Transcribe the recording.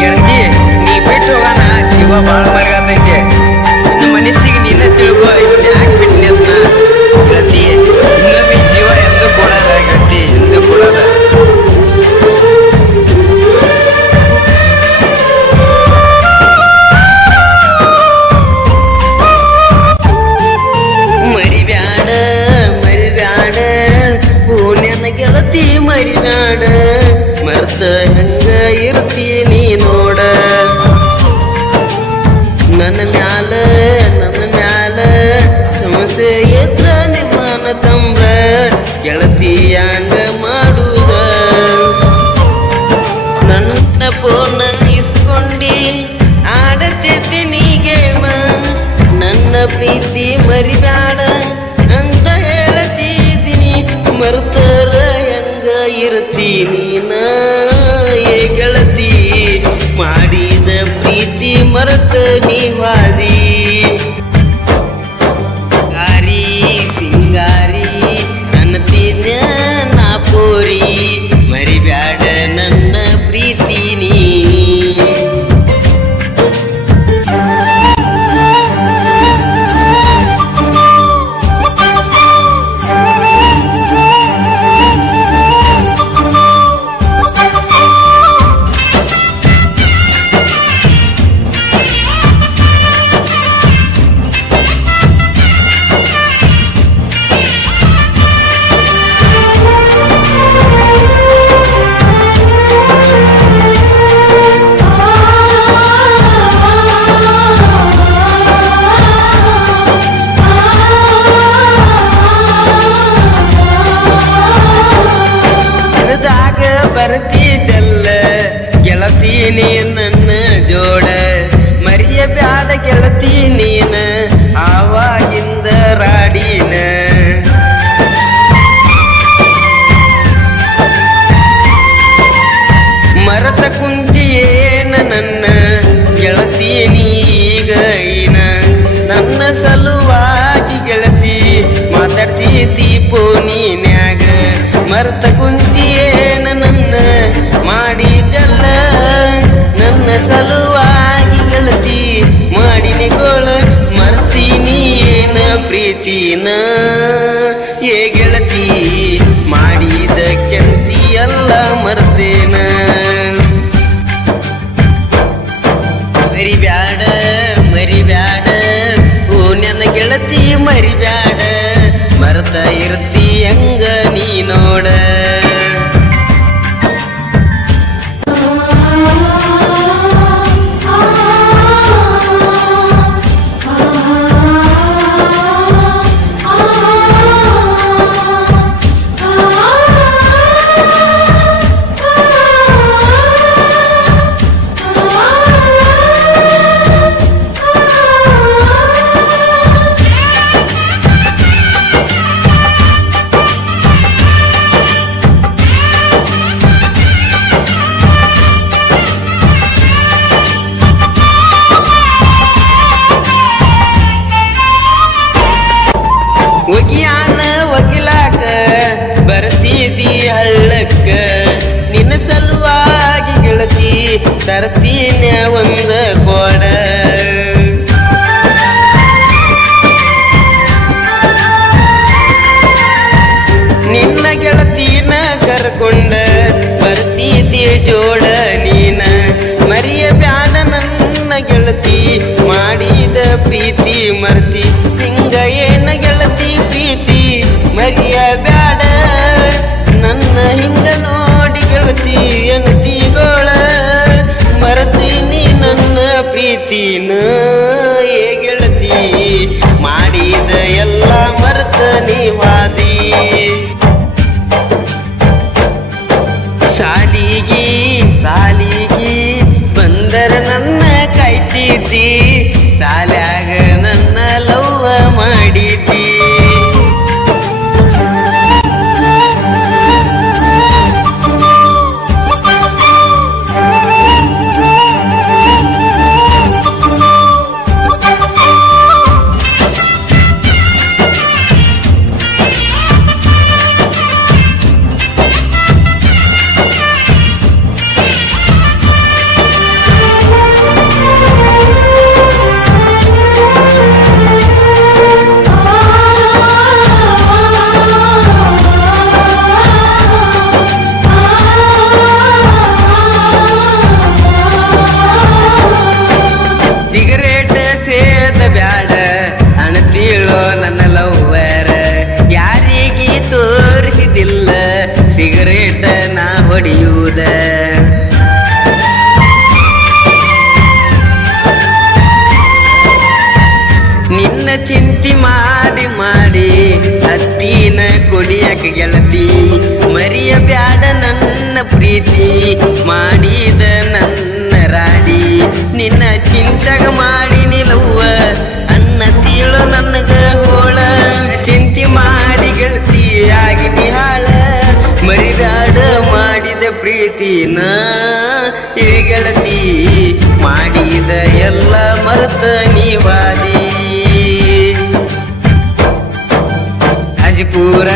ಗೆಳತಿ ನೀ ಬಿಟ್ಟು ಹೋಗೋಣ ಜೀವ ಬಾಳ ಮರಗತೈತೆ ಇನ್ನು ಮನಸ್ಸಿಗೆ ನೀನೇ ತಿಳ್ಕೊ ಯಾಕೆ ಬಿಟ್ಟಿನಿ ಅಂತ ಗೆಳತಿ ಇನ್ನೊಮ್ಮೆ ಜೀವ ಎಂದು ಕೊಡಲ್ಲ ಗೆಳತಿ ಎಂದು ಕೊಡಲ್ಲ ಮರಿಬ್ಯಾಡ ಮರಿಬ್ಯಾಡ ಪುಣ್ಯನ ಗೆಳತಿ ಮರಿಬ್ಯಾಡ ಮರ್ತ ಹೆಂಗ ಇರ್ತೀನಿ ನೋಡ ನನ್ನ ಮ್ಯಾಲ ಸಮಸ್ಯೆ ಎದ್ರ ನಿಮ್ಮನ ತಂಬ್ರ ಗೆಳತಿ ಹಂಗ ಮಾಡುದ ನನ್ನ ಫೋನ್ ಇಸ್ಕೊಂಡಿ ಆಡತಿದ್ದೀನಿ ಗೇಮ ನನ್ನ ಪ್ರೀತಿ ಮರಿಬ್ಯಾಡ ಅಂತ ಹೇಳ್ತಿದ್ದೀನಿ ಮರ್ತರ ಹೆಂಗ ಇರ್ತೀನಿ ಏ ಗೆಳತಿ ಮಾಡಿದ ಪ್ರೀತಿ ಮರೆತ ನೀವಾದಿ ಗಾರಿ ಸಿಂಗಾರಿ ಅನ್ನತಿದ್ದ ನಾ ಪೋರಿ ಮರಿಬ್ಯಾಡ ನನ್ನ ಪ್ರೀತಿ ನೀ ಬರ್ತಿದ್ದಲ್ಲ ಗೆಳತಿ ನೀ ನನ್ನ ಜೋಡ ಮರಿಯಬ್ಯಾಡ ಗೆಳತಿ ನೀನ ಆವಾಗಿಂದ ರಾಡಿನ ಮರತ ಕುಂತಿಯೇನ ನನ್ನ ಗೆಳತಿ ನೀಗ ನನ್ನ ಸಲುವಾಗಿ ಗೆಳತಿ ಮಾತಾಡ್ತೀತಿ ಫೋನಿನ್ಯಾಗ ಮರತ ಕುಂತಿಯೇನ ನನ್ನ ಮಾಡಿದಲ್ಲ ನನ್ನ ಸಲುವಾಗಿ ಗೆಳತಿ ಮಾಡಿನಿಗೋಳ ಮರ್ತೀನಿ ಏನ ಪ್ರೀತಿನ ಏ ಗೆಳತಿ ಮಾಡಿದ ಕೆಂತಿ ಎಲ್ಲ ಮರ್ತೇನ ಮರಿಬ್ಯಾಡ ಮರಿಬ್ಯಾಡ ಓ ನನ್ನ ಗೆಳತಿ ಮರಿಬ್ಯಾಡ ಮರ್ತ ಇರ್ತಿ ಹೆಂಗ ನೀ ನೋಡ ಒಗಿಯಾನ ಒಗಿಲಾಕ ಬರ್ತಿದಿ ಹಳ್ಳಕ್ಕ ನಿನ್ನ ಸಲುವಾಗಿ ಗೆಳತಿ ತರ್ತೀನ ಒಂದ ಕೋಡ ನಿನ್ನ ಗೆಳತಿನ ಕರ್ಕೊಂಡ ಬರ್ತಿದಿ ಜೋಡ ನೀನ ಮರಿಯಬ್ಯಾಡ ನನ್ನ ಗೆಳತಿ ಮಾಡಿದ ಪ್ರೀತಿ ಮರ್ತಿ ಹಿಂಗ ಏನ ಗೆಳತಿ ಪ್ರೀತಿ ಮರಿಯಬ್ಯಾಡ ನನ್ನ ಹಿಂಗ ನೋಡಿ ಗೆಳತಿ ಎನ್ತಿಗೋಳ ಮರ್ತೀನಿ ನನ್ನ ಪ್ರೀತಿನ ಏ ಗೆಳತಿ ಮಾಡಿದ ಎಲ್ಲ ಮರ್ತ ನೀವಾದಿ ಸಾಲಿಗಿ ಬಂದರ ನನ್ನ ಕಾಯ್ತಿದ್ದಿ ಸಾಲ್ಯಾಗ ನನ್ನ ಲವ್ವ ಮಾಡಿದ್ದಿ ಹೊಡೆಯುವುದ ನಿನ್ನ ಚಿಂತಿ ಮಾಡಿ ಮಾಡಿ ಹತ್ತಿನ ಕೊಡಿಯಕ ಗೆಳತಿ ಮರಿಯ ಬ್ಯಾಡ ನನ್ನ ಪ್ರೀತಿ ಮಾಡಿದ ನನ್ನ ರಾಡಿ ನಿನ್ನ ಚಿಂತೆಗ ಮಾಡಿ ನಿಲುವ ಅನ್ನ ತೀಳು ನನಗ ಹೋಳ ಚಿಂತೆ ಮಾಡಿ ಗೆಳತಿ ಆಗಿ ನಿಹಾಳ ಮರಿಬ್ಯಾಡ ಮಾಡಿದ ಪ್ರೀತಿನ ಈ ಗೆಳತಿ ಮಾಡಿದ ಎಲ್ಲ ಮರೆತ ನೀವಾದಿ ಹಾಜಿಪುರ